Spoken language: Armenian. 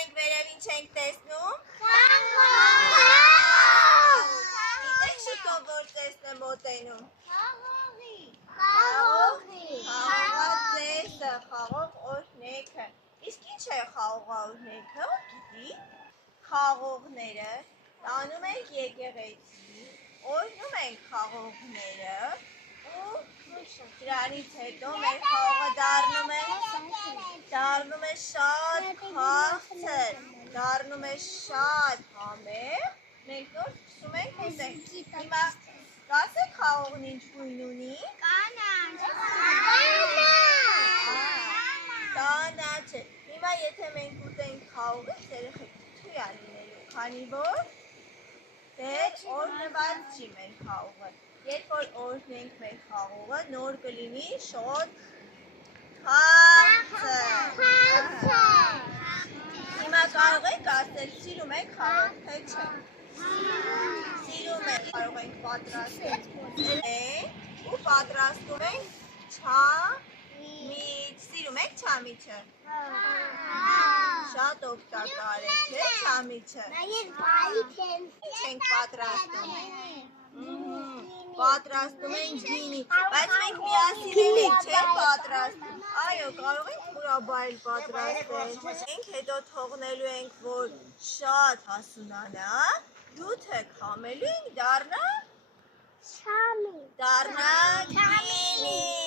մենք վերևին չենք տեսնում։ Գիտեք շուտով որ ծեսն է մոտենում։ Խաղողածեսը, խաղող օրհնեքը։ Իսկ ինչ է խաղող օրհնեքը, գիտի։ Խաղողները տանում ենք եկեղեցի, օրհնում ենք խաղողները ու դրանից հետո մեր խաղողը դառնում է շատ քաղցր, դառնում է շատ համեղ, մենք նոր սկսում ենք ուտել։ Հիմա կասեք խաղողն ինչ գույն ունի։ Կանաչը։ Հիմա եթե մենք ուտենք խաղողից, երեխեք թույլ է լինելու, քանի որ դեռ օրհնված չի մեր խաղողը։ Երբ որ օրհնենք մեր խաղողը, նոր կլինի շատ քաղցր։ Հիմա կարող եք ասել, սիրում եք խաղող, թե չէ։ Սիրում եք, կարող ենք պատրաստել ու պատրաստում ենք չամիչ։ Սիրում եք չամիչը։ Շատ օգտակար է, չէ՞ չամիչը։ Ինչ ենք պատրաստում։ Պատրաստում ենք գինի, բայց մենք միասին ենք, չէ՞ պատրաստում։ Այո, կարող ենք խորաբայել պատրաստել։ Մենք հետո թողնելու ենք, որ շատ հասունանա, դութը քամելու ենք, դառնա գինի։